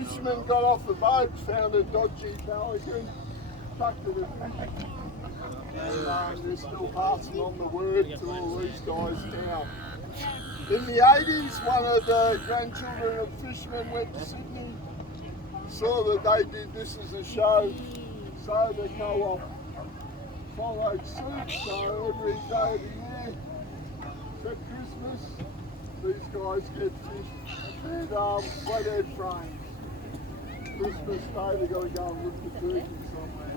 Fisherman got off the boat, found a dodgy pelican, tucked it in fish, and they're still passing on the word to all these guys now. In the 80s, one of the grandchildren of Fisherman went to Sydney, saw that they did this as a show, so the co-op followed suit. So every day of the year, except Christmas, these guys get fish and flathead frames. Christmas Day, they've got to go and look for turkey somewhere.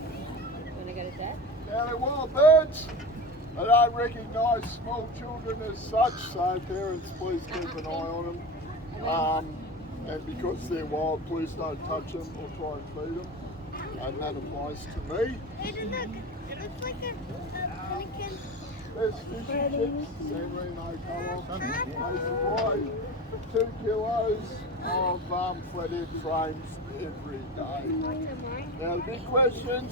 Want to go to Dad? Now they're wild birds. They don't recognise small children as such, so parents, please keep an eye on them. And because they're wild, please don't touch them or try and feed them. And that applies to me. Hey, look, it looks like a pelican. There's fish and chips, San Remo co-op. They supply 2 kilos of flathead frames every day. Now the big questions.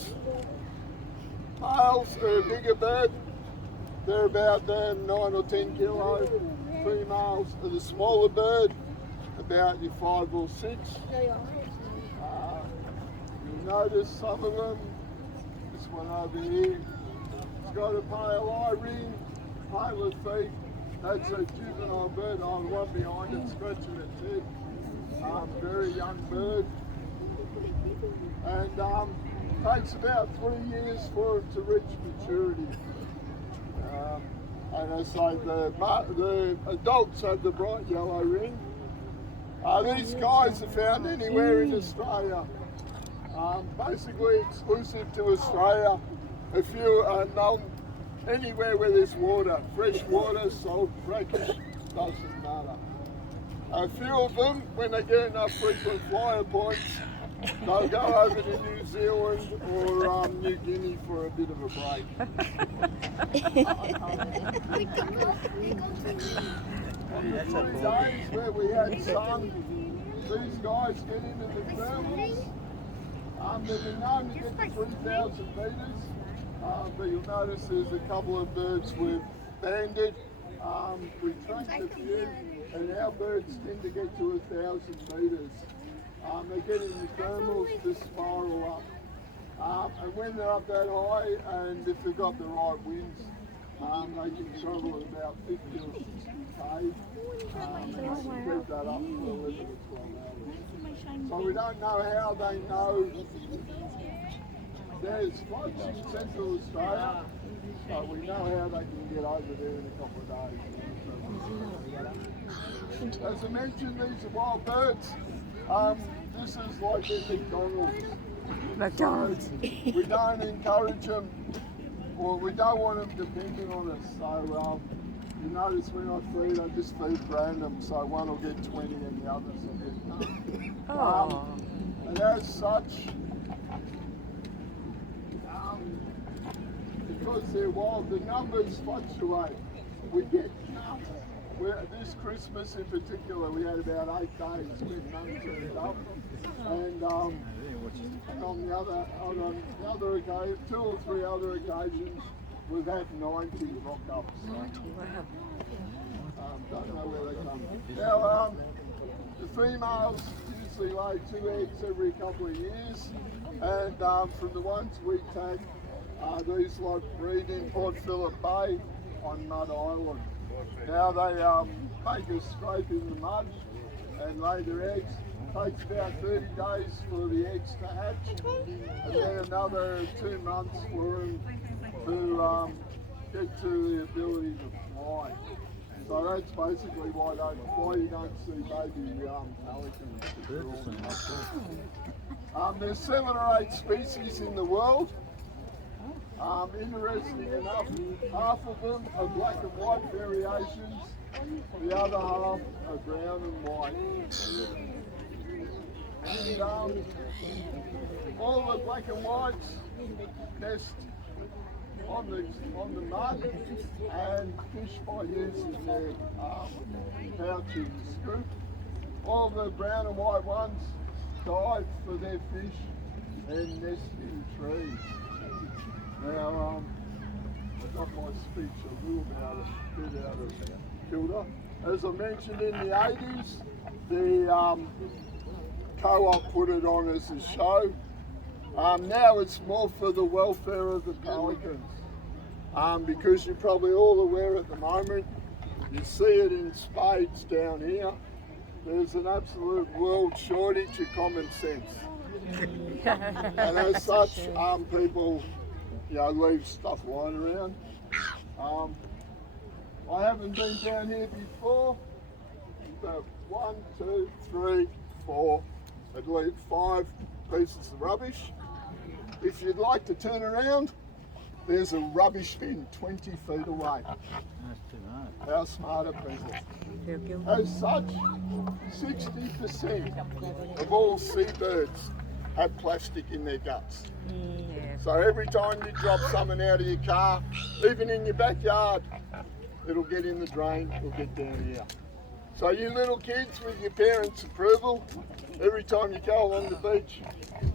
Males are a bigger bird. They're about 9 or 10 kilos. Females are the smaller bird, about your 5 or 6. You'll notice some of them. This one over here, it's got a pale eye ring, paler feet. That's a juvenile bird. The one behind it scratching its head. Very young bird. And takes about 3 years for it to reach maturity. And I say the adults have the bright yellow ring. These guys are found anywhere in Australia. Basically exclusive to Australia. If you know anywhere where there's water, fresh water, salt, brackish, doesn't matter. A few of them, when they get enough frequent flyer points, they'll go over to New Zealand or New Guinea for a bit of a break. On the 3 days where we had sun, these guys get into the thermals. They've been known to get to 3,000 metres, but you'll notice there's a couple of birds we've banded. We tracked a few, and our birds tend to get to 1,000 metres. They get in the thermals to spiral up. And when they're up that high, and if they've got the right winds, they can travel at about 50 or 60 k's. And keep that up for 11 or 12 hours. So we don't know how they know there's floats in Central Australia, so we know how they can get over there in a couple of days. As I mentioned, these are wild birds. This is like their McDonald's. So we don't encourage them, or we don't want them dependent on us. So you notice when I feed, I just feed random, so one will get 20 and the others will get none. And as such, because they're wild, the numbers fluctuate. We get none. This Christmas in particular, we had about 8 days with none turned up. And on the other occasion, 2 or 3 other occasions, we've had 90 rock ups. 90, wow. Don't know where they come from. Now, the females usually lay 2 eggs every couple of years, and from the ones we tag, these like breed in Port Phillip Bay on Mud Island. Now they make a scrape in the mud and lay their eggs. It takes about 30 days for the eggs to hatch, and then another 2 months for them to get to the ability to fly. So that's basically why you don't see baby pelicans. There's 7 or 8 species in the world. Interesting enough, half of them are black and white variations, the other half are brown and white. And all the black and whites nest on the mud and fish by using their pouchy scoop. All the brown and white ones dive for their fish and nest in trees. Now, I got my speech a little bit out of kilter. As I mentioned in the 80s, the co-op put it on as a show. Now it's more for the welfare of the pelicans. Because you're probably all aware at the moment, you see it in spades down here, there's an absolute world shortage of common sense. And as such, people, leave stuff lying around. I haven't been down here before, but 1, 2, 3, 4, at least 5 pieces of rubbish. If you'd like to turn around, there's a rubbish bin 20 feet away. That's too hard. How smart are people? As such, 60% of all seabirds have plastic in their guts. So every time you drop something out of your car, even in your backyard, it'll get in the drain, it'll get down here. So you little kids with your parents' approval, every time you go along the beach,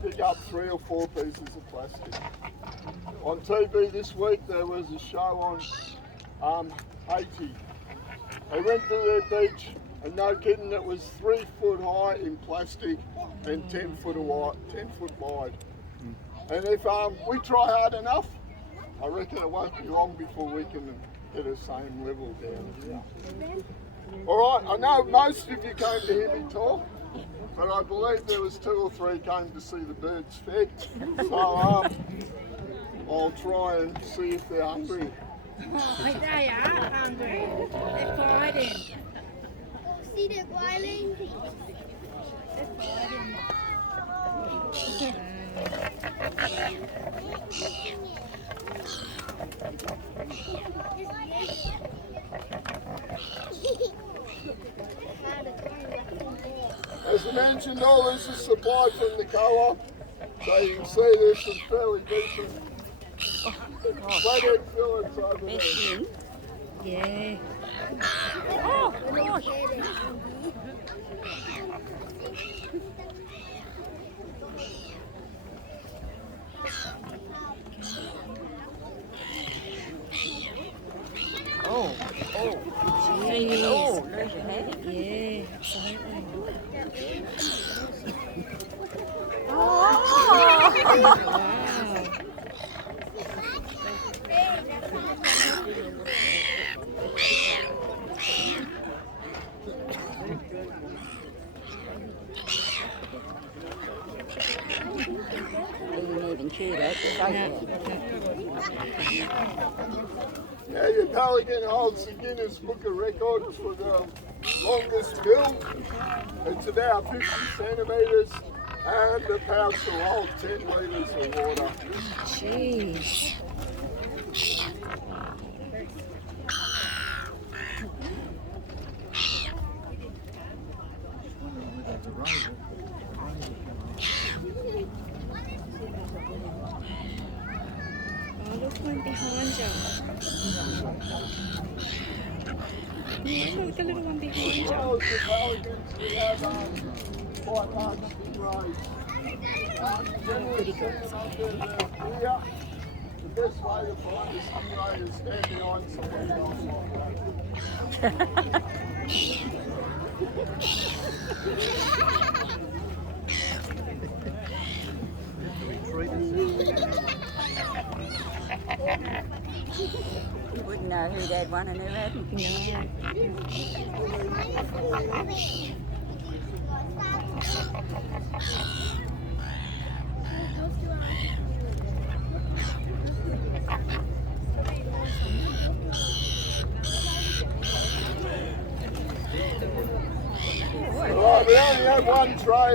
pick up 3 or 4 pieces of plastic. On TV this week there was a show on Haiti. They went to their beach and no kidding, it was 3 foot high in plastic and 10 foot wide. And if we try hard enough, I reckon it won't be long before we can get the same level down here. All right, I know most of you came to hear me talk, but I believe there was 2 or 3 came to see the birds fed. So I'll try and see if they're hungry. Oh, they are hungry. They're fighting. See, they're fighting. They're fighting. As I mentioned, all this is supplied from the co-op, so you can see there's some fairly decent flathead fillets over there. Yeah. Oh, gosh. Jeez. Oh, there's your head. Yeah, absolutely. Wow. They didn't even chew that. Yeah, your pelican holds the Guinness Book of Records for the longest bill. It's about 50 centimetres and the pouch will hold 10 litres of water. Jeez. Oh, look one behind you. Yeah, look, the little one behind you. Well, the pelicans, we have quite large stingrays. Generally see them under the ear. The best way to find a stingray is stand behind somebody else like that. You wouldn't know who'd had one and who hadn't. Right, we only have one tray